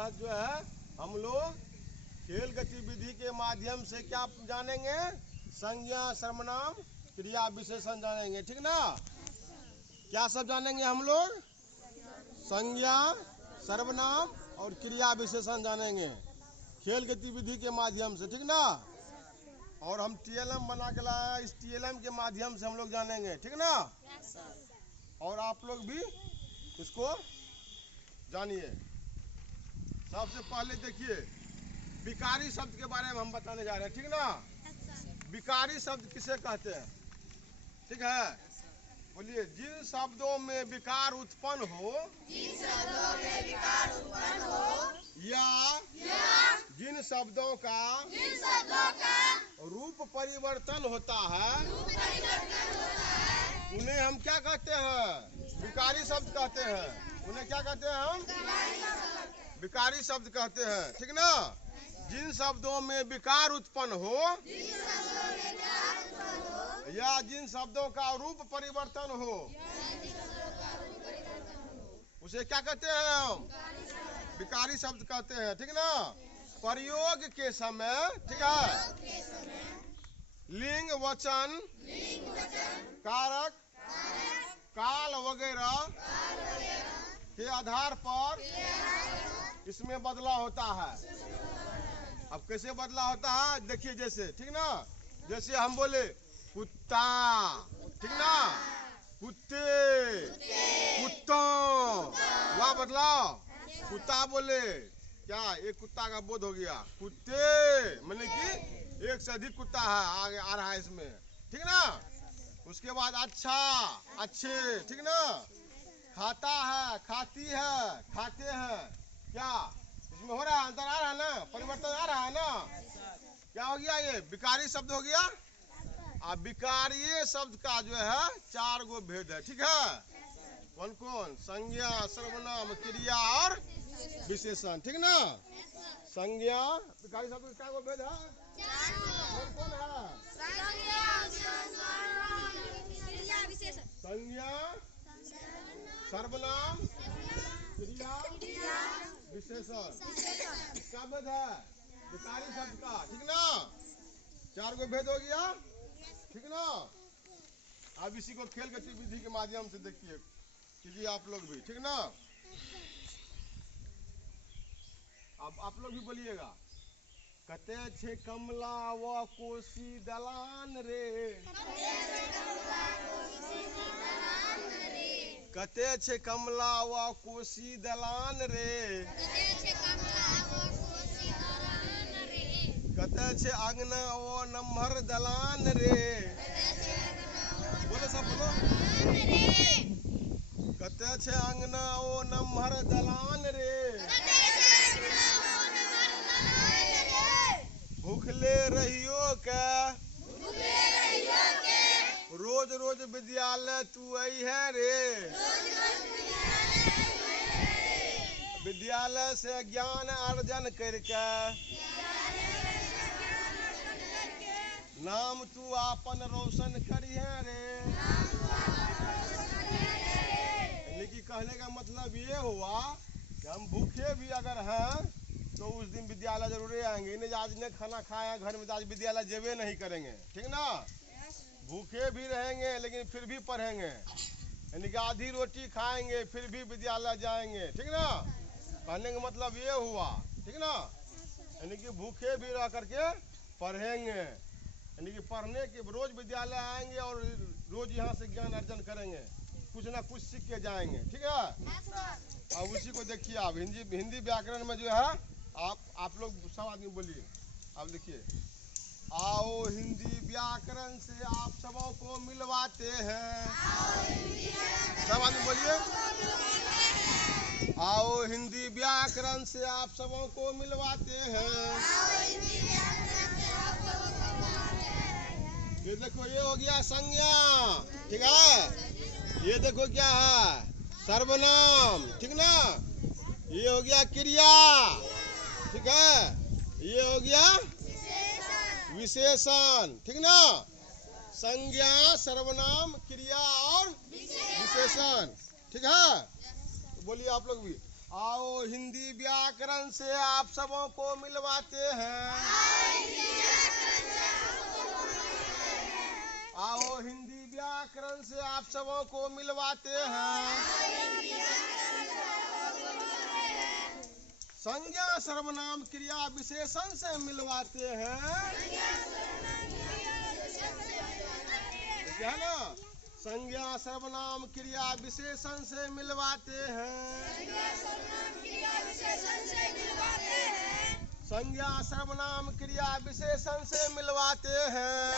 तहत जो है हम लोग खेल गतिविधि के माध्यम से क्या जानेंगे? संज्ञा, सर्वनाम, क्रिया, विशेषण जानेंगे। ठीक ना? क्या सब जानेंगे हम लोग? संज्ञा, सर्वनाम और क्रिया विशेषण जानेंगे खेल गतिविधि के माध्यम से। ठीक ना? और हम टीएलएम बना के लाया, इस टीएलएम के माध्यम से हम लोग जानेंगे। ठीक ना? और आप लोग भी इसको जानिए। सबसे पहले देखिए, विकारी शब्द के बारे में हम बताने जा रहे हैं। ठीक ना? विकारी शब्द किसे कहते हैं? ठीक है, बोलिए। जिन शब्दों में विकार उत्पन्न हो, या जिन शब्दों का रूप परिवर्तन होता है, उन्हें हम क्या कहते हैं? विकारी शब्द कहते हैं। उन्हें क्या कहते हैं? हम विकारी शब्द कहते हैं। ठीक ना? जिन शब्दों में विकार उत्पन्न हो या जिन शब्दों का रूप परिवर्तन हो, उसे क्या कहते हैं? हम विकारी शब्द कहते हैं। ठीक ना? प्रयोग के समय, ठीक है, लिंग, वचन, कारक, काल वगैरह के आधार पर इसमें बदलाव होता है। अब कैसे बदलाव होता है? देखिए, जैसे, ठीक ना, जैसे हम बोले कुत्ता, ठीक ना, कुत्ते, कुत्तों, वह बदलाव। कुत्ता बोले क्या, एक कुत्ता का बोध हो गया। कुत्ते मतलब कि एक से अधिक कुत्ता है, आगे आ रहा है इसमें। ठीक ना? उसके बाद अच्छा, अच्छे, ठीक ना, खाता है, खाती है, खाते हैं। क्या इसमें हो रहा है? अंतर आ रहा है ना, परिवर्तन आ रहा है ना। क्या हो गया? ये विकारी शब्द हो गया। अब विकारीय शब्द का जो है 4 गो भेद है। ठीक है? कौन कौन? संज्ञा, सर्वनाम, क्रिया और विशेषण। ठीक ना? संज्ञा, विकारी शब्द का क्या गो भेद है? 4। कौन है? संज्ञा, सर्वनाम, क्रिया, विशेषण। क्या भेद है? विकारी शब्द का। ठीक ना? 4 गो भेद हो गया। ठीक ना? अब इसी को खेल गतिविधि के माध्यम से देखिए, कीजिए आप लोग भी। ठीक ना? अब आप लोग भी बोलिएगा। कते छे कमला व कोसी दलान रे, कते छे कमला व कोसी दलान रे, कते छे अंगना ओ नम्हर दलान रे। बोलो सब, बोलो। कते छे अंगना ओ नम्हर दलान रे, भूखले रहियो के रोज रोज विद्यालय तू आई है रे, विद्यालय से ज्ञान अर्जन करके नाम तू आपन रोशन करी है रे। लेकिन कहने का मतलब ये हुआ कि हम भूखे भी अगर हैं तो उस दिन विद्यालय जरूर आएंगे। इन्हें आज ने खाना खाया घर में तो आज विद्यालय जेबे नहीं करेंगे। ठीक ना? भूखे भी रहेंगे लेकिन फिर भी पढ़ेंगे, यानी कि आधी रोटी खाएंगे फिर भी विद्यालय जाएंगे। ठीक ना? कहने का मतलब ये हुआ। ठीक ना? यानी कि भूखे भी रह करके पढ़ेंगे, यानी कि पढ़ने के रोज विद्यालय आएंगे और रोज यहाँ से ज्ञान अर्जन करेंगे, कुछ ना कुछ सीख के जाएंगे। ठीक है? अब उसी को देखिए आप हिंदी व्याकरण में जो है आप लोग सब आदमी बोलिए। अब देखिए, आओ हिंदी व्याकरण से आप सबों को मिलवाते हैं। सब आदमी बोलिए। आओ हिंदी व्याकरण से आप सबों को मिलवाते हैं। ये देखो, ये हो गया संज्ञा। ठीक है? ये देखो क्या है? सर्वनाम। ठीक ना? ये हो गया क्रिया। ठीक है? ये हो गया विशेषण। ठीक ना? संज्ञा, सर्वनाम, क्रिया और विशेषण। ठीक है? बोलिए आप लोग भी। आओ हिंदी व्याकरण व्याकरण से आप सबों को मिलवाते हैं। आओ हिंदी व्याकरण से आप सबों को मिलवाते हैं। संज्ञा सर्वनाम क्रिया विशेषण से मिलवाते हैं। क्या ना, संज्ञा सर्वनाम क्रिया विशेषण से मिलवाते हैं। संज्ञा सर्वनाम क्रिया विशेषण से मिलवाते हैं।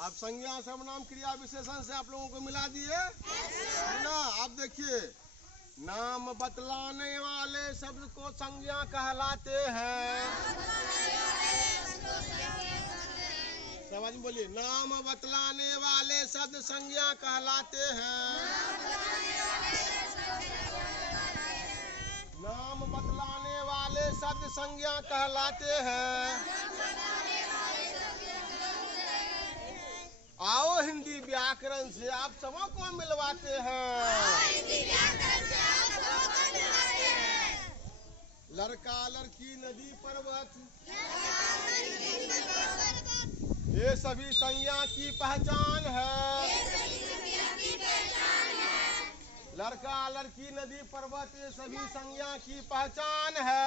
अब संज्ञा सर्वनाम क्रिया विशेषण से आप लोगों को मिला दिए ना। अब देखिए, नाम बतलाने वाले शब्द को संज्ञा कहलाते हैं। समझ में बोलिए, नाम बतलाने वाले शब्द संज्ञा कहलाते हैं। नाम बतलाने वाले शब्द संज्ञा कहलाते हैं। आओ हिंदी व्याकरण से आप सबों को मिलवाते हैं। लड़का लड़की नदी पर्वत ये सभी संज्ञा की पहचान है। लड़का लड़की नदी पर्वत ये सभी संज्ञा की पहचान है।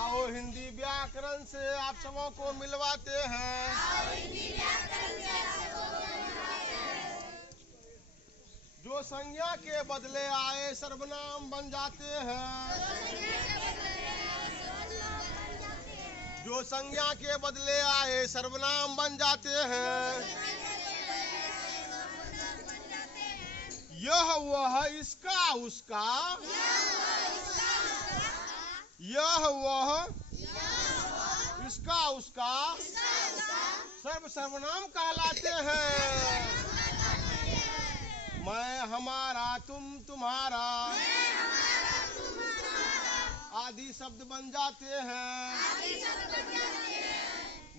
आओ हिंदी व्याकरण से आप सबों को मिलवाते हैं। जो संज्ञा के बदले आए सर्वनाम बन जाते हैं। जो संज्ञा के बदले आए सर्वनाम बन जाते हैं। यह वह इसका उसका, यह वह इसका उसका सर्व सर्वनाम कहलाते हैं। मैं हमारा तुम तुम्हारा आदि शब्द बन जाते हैं।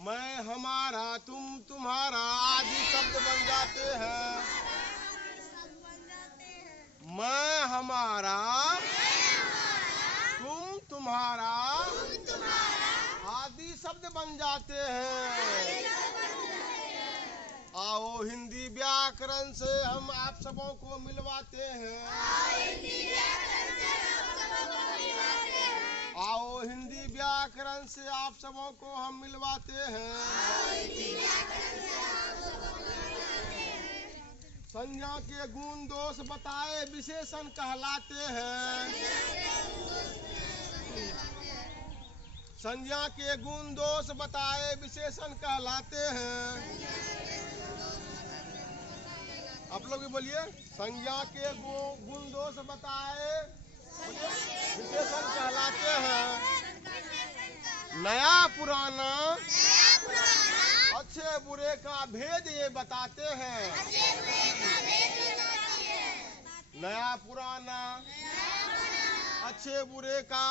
मैं हमारा तुम तुम्हारा आदि शब्द बन जाते हैं। मैं हमारा तुम तुम्हारा आदि शब्द बन जाते हैं। आओ हिंदी व्याकरण से हम आप सबों को मिलवाते हैं। आओ हिंदी व्याकरण से आप सबों को हम मिलवाते हैं। संज्ञा के गुण दोष बताए विशेषण कहलाते हैं। संज्ञा के गुण दोष बताए विशेषण कहलाते हैं। आप लोग भी बोलिए, संज्ञा के गुण दोष बताए विशेषण कहलाते हैं। नया पुराना अच्छे बुरे का भेद ये बताते हैं। नया पुराना अच्छे बुरे का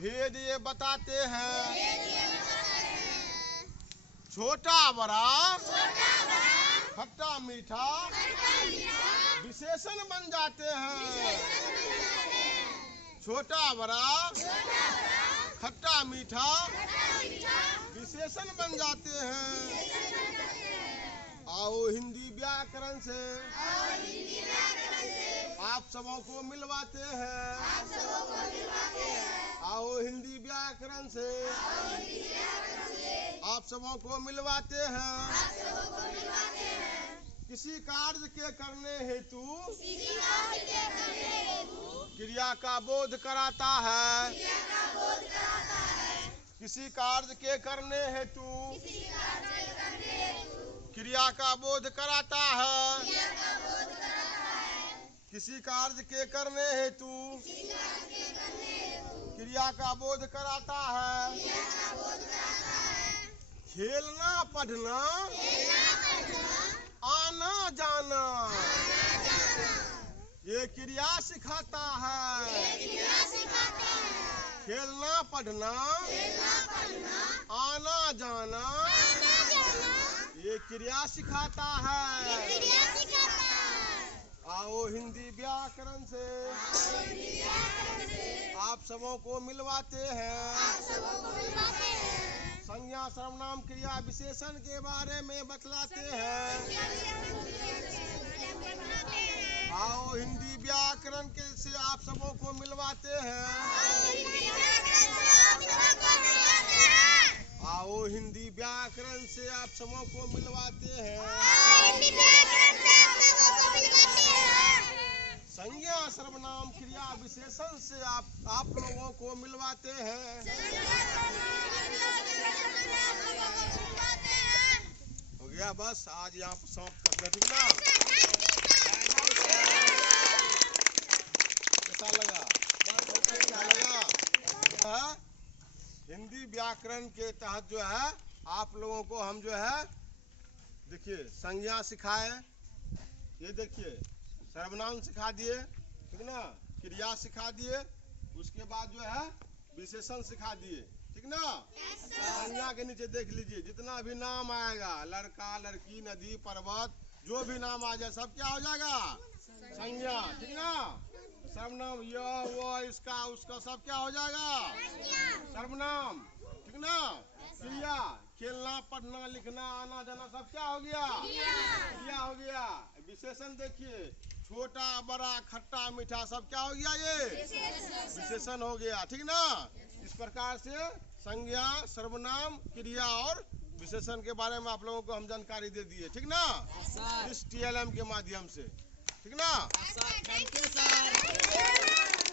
भेद ये बताते हैं। छोटा बड़ा खट्टा मीठा विशेषण बन जाते हैं। छोटा बड़ा खट्टा मीठा विशेषण बन जाते हैं। आओ हिंदी व्याकरण से आप सबों को मिलवाते हैं। आओ हिंदी व्याकरण से आप सबों को मिलवाते हैं। किसी कार्य के करने हेतु क्रिया का बोध कराता है। किसी कार्य के करने हेतु क्रिया का बोध कराता है। किसी कार्य के करने हेतु क्रिया का बोध कराता है। खेलना पढ़ना आना जाना ये क्रिया सिखाता है। खेलना, पढ़ना, आना जाना ये क्रिया सिखाता है। आओ हिंदी व्याकरण से आप सबों को मिलवाते हैं। संज्ञा सर्वनाम क्रिया विशेषण के बारे में बतलाते हैं। आओ हिंदी व्याकरण के से आप सबों को मिलवाते हैं। आओ हिंदी व्याकरण से आप सबों को मिलवाते हैं। संज्ञा सर्वनाम क्रिया विशेषण से आप लोगों को मिलवाते हैं। हो गया, बस आज यहाँ पर समाप्त करते हैं, ठीक ना? कैसा लगा? कैसा लगा? हिंदी व्याकरण के तहत जो है आप लोगों को हम जो है देखिए संज्ञा सिखाए, ये देखिए सर्वनाम सिखा दिए, ठीक ना? क्रिया सिखा दिए, उसके बाद जो है विशेषण सिखा दिए, ठीक ना? संज्ञा के नीचे देख लीजिए जितना भी नाम आएगा, लड़का लड़की नदी पर्वत जो भी नाम आ जाए सब क्या हो जाएगा? संज्ञा, ठीक ना? सर्वनाम यह वो इसका उसका सब क्या हो जाएगा? सर्वनाम, ठीक ना? क्रिया खेलना पढ़ना लिखना आना जाना सब क्या हो गया? क्रिया हो गया। विशेषण देखिए छोटा बड़ा खट्टा मीठा सब क्या हो गया? ये विशेषण हो गया, ठीक ना? इस प्रकार से संज्ञा सर्वनाम क्रिया और विशेषण के बारे में आप लोगों को हम जानकारी दे दिए, ठीक ना? इस TLM के माध्यम से, ठीक ना? Thank you sir.